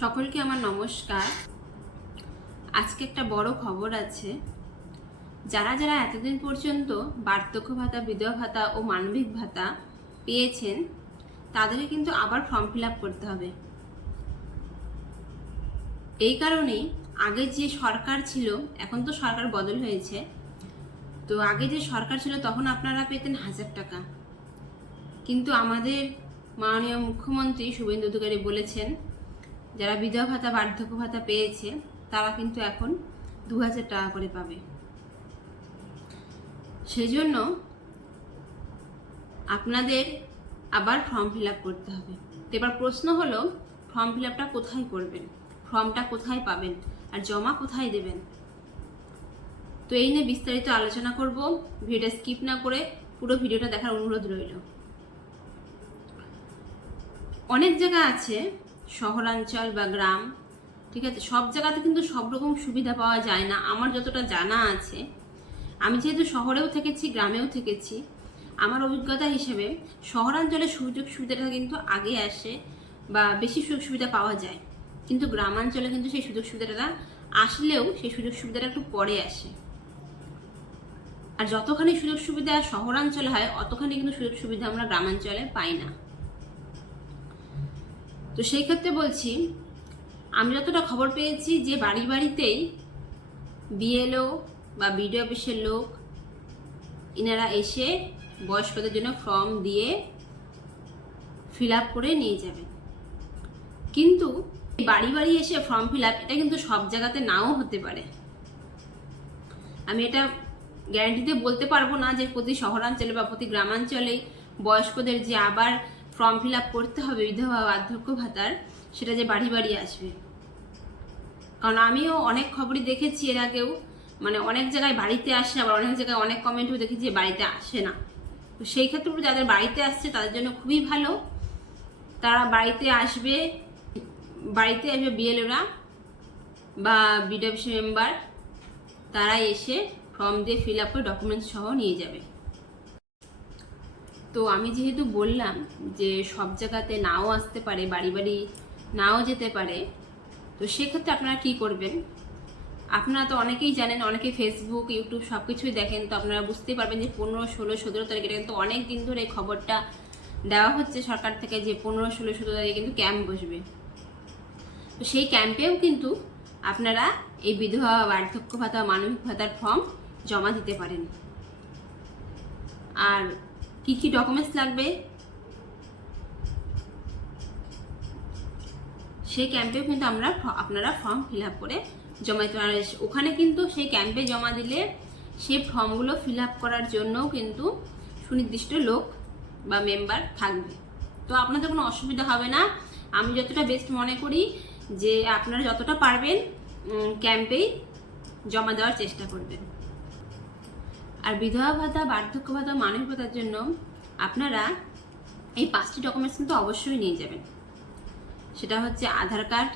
সকলকে আমার নমস্কার। আজকে একটা বড় খবর আছে। যারা যারা এতদিন পর্যন্ত বার্ধক্য ভাতা, বিধবা ভাতা ও মানবিক ভাতা পেয়েছেন তাদেরকে কিন্তু আবার ফর্ম ফিল আপ করতে হবে। এই কারণেই আগে যে সরকার ছিল, এখন তো সরকার বদল হয়েছে, তো আগে যে সরকার ছিল তখন আপনারা পেতেন 1000 টাকা, কিন্তু আমাদের মাননীয় মুখ্যমন্ত্রী শুভেন্দু অধিকারী বলেছেন যারা বিধবা ভাতা, বার্ধক্য ভাতা পেয়েছে তারা কিন্তু এখন 2000 টাকা করে পাবে। সেজন্য আপনাদের আবার ফর্ম ফিল আপ করতে হবে। তো এবার প্রশ্ন হলো, ফর্ম ফিল আপটা কোথায় করবেন, ফর্মটা কোথায় পাবেন, আর জমা কোথায় দেবেন? তো এই নিয়ে বিস্তারিত আলোচনা করব। ভিডিওটা স্কিপ না করে পুরো ভিডিওটা দেখার অনুরোধ রইল। অনেক জায়গা আছে, শহরাঞ্চল বা গ্রাম, ঠিক আছে, সব জায়গাতে কিন্তু সব রকম সুবিধা পাওয়া যায় না। আমার যতটা জানা আছে, আমি যেহেতু শহরেও থেকেছি, গ্রামেও থেকেছি, আমার অভিজ্ঞতা হিসেবে শহরাঞ্চলে সুযোগ সুবিধাটা কিন্তু আগে আসে বা বেশি সুযোগ সুবিধা পাওয়া যায়, কিন্তু গ্রামাঞ্চলে কিন্তু সেই সুযোগ সুবিধাটা আসলেও সেই সুযোগ সুবিধাটা একটু পরে আসে। আর যতখানি সুযোগ সুবিধা শহরাঞ্চলে হয় অতখানি কিন্তু সুযোগ সুবিধা আমরা গ্রামাঞ্চলে পাই না। তো সেই ক্ষেত্রে বলছি, আমি যতটা খবর পেয়েছি যে বাড়ি বাড়িতেই বিএলও বা বিডিও অফিসের লোক ইনারা এসে বয়স্কদের জন্য ফর্ম দিয়ে ফিল আপ করে নিয়ে যাবেন। কিন্তু বাড়ি বাড়ি এসে ফর্ম ফিল আপ এটা কিন্তু সব জায়গাতে নাও হতে পারে। আমি এটা গ্যারান্টিতে বলতে পারবো না যে প্রতি শহরাঞ্চলে বা প্রতি গ্রামাঞ্চলে বয়স্কদের যে আবার ফর্ম ফিল আপ করতে হবে বিধবা বার্ধক্য ভাতার, সেটা যে বাড়ি বাড়ি আসবে। কারণ আমিও অনেক খবরই দেখেছি এর আগেও, মানে অনেক জায়গায় বাড়িতে আসে, আবার অনেক জায়গায় অনেক কমেন্টও দেখেছি যে বাড়িতে আসে না। তো সেই ক্ষেত্রে যাদের বাড়িতে আসছে তাদের জন্য খুবই ভালো, তারা বাড়িতে আসবে বিএলওরা বা বিডিও মেম্বার, তারা এসে ফর্ম দিয়ে ফিল আপ করে ডকুমেন্টস সহ নিয়ে যাবে। তো আমি যেহেতু বললাম যে সব জায়গাতে নাও আসতে পারে, বাড়ি বাড়ি নাও যেতে পারে, তো সেক্ষেত্রে আপনারা কি করবেন? আপনারা তো অনেকেই জানেন, অনেকে ফেসবুক, ইউটিউব সব কিছুই দেখেন, তো আপনারা বুঝতেই পারবেন যে 15, 16, 17 তারিখে কিন্তু অনেক দিন ধরে এই খবরটা দেওয়া হচ্ছে সরকার থেকে যে 15, 16, 17 তারিখে কিন্তু ক্যাম্প বসবে। তো সেই ক্যাম্পেও কিন্তু আপনারা এই বিধবা বার্ধক্য ভাতা, মানবিক ভাতার ফর্ম জমা দিতে পারেন। আর কি কি ডকুমেন্টস লাগবে সেই ক্যাম্পেও কিন্তু আপনারা ফর্ম ফিল আপ করে জমা দিতে পারেন। ওখানে কিন্তু সেই ক্যাম্পে জমা দিলে সেই ফর্মগুলো ফিল আপ করার জন্যও কিন্তু সুনির্দিষ্ট লোক বা মেম্বার থাকবে। তো আপনাদের কোনো অসুবিধা হবে না। আমি যতটা বেস্ট মনে করি যে আপনারা যতটা পারবেন ক্যাম্পেই জমা দেওয়ার চেষ্টা করবেন। আর বিধবা ভাতা, বার্ধক্য ভাতা, মানবিক ভাতার জন্য আপনারা এই 5টি ডকুমেন্টস কিন্তু অবশ্যই নিয়ে যাবেন। সেটা হচ্ছে Aadhaar card,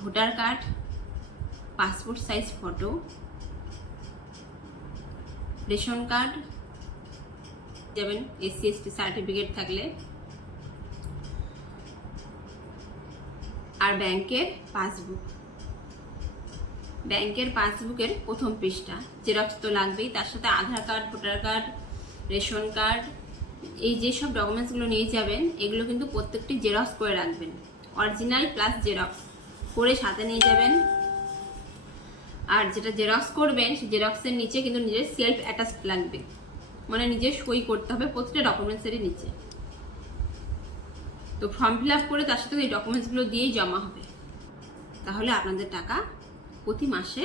voter card, passport size photo, ration card যাবেন, SC ST সার্টিফিকেট থাকলে, আর ব্যাংকের পাসবুক। ব্যাংকের পাসবুকের প্রথম পৃষ্ঠা জেরক্স তো লাগবেই, তার সাথে Aadhaar card, voter card, ration card, এই যেসব ডকুমেন্টসগুলো নিয়ে যাবেন এগুলো কিন্তু প্রত্যেকটি জেরক্স করে রাখবেন, অরিজিনাল প্লাস জেরক্স করে সাথে নিয়ে যাবেন। আর যেটা জেরক্স করবেন সেই জেরক্সের নিচে কিন্তু নিজের সেলফ অ্যাটাচড লাগবে, মানে নিজের সই করতে হবে প্রতিটা ডকুমেন্টসেরই নিচে। তো ফর্ম ফিল আপ করে তার সাথে এই ডকুমেন্টসগুলো দিয়েই জমা হবে, তাহলে আপনাদের টাকা প্রতি মাসে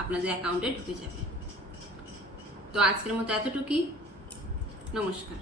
আপনাদের অ্যাকাউন্টে ঢুকে যাবে। তো আজকের মতো এতটুকুই। নমস্কার।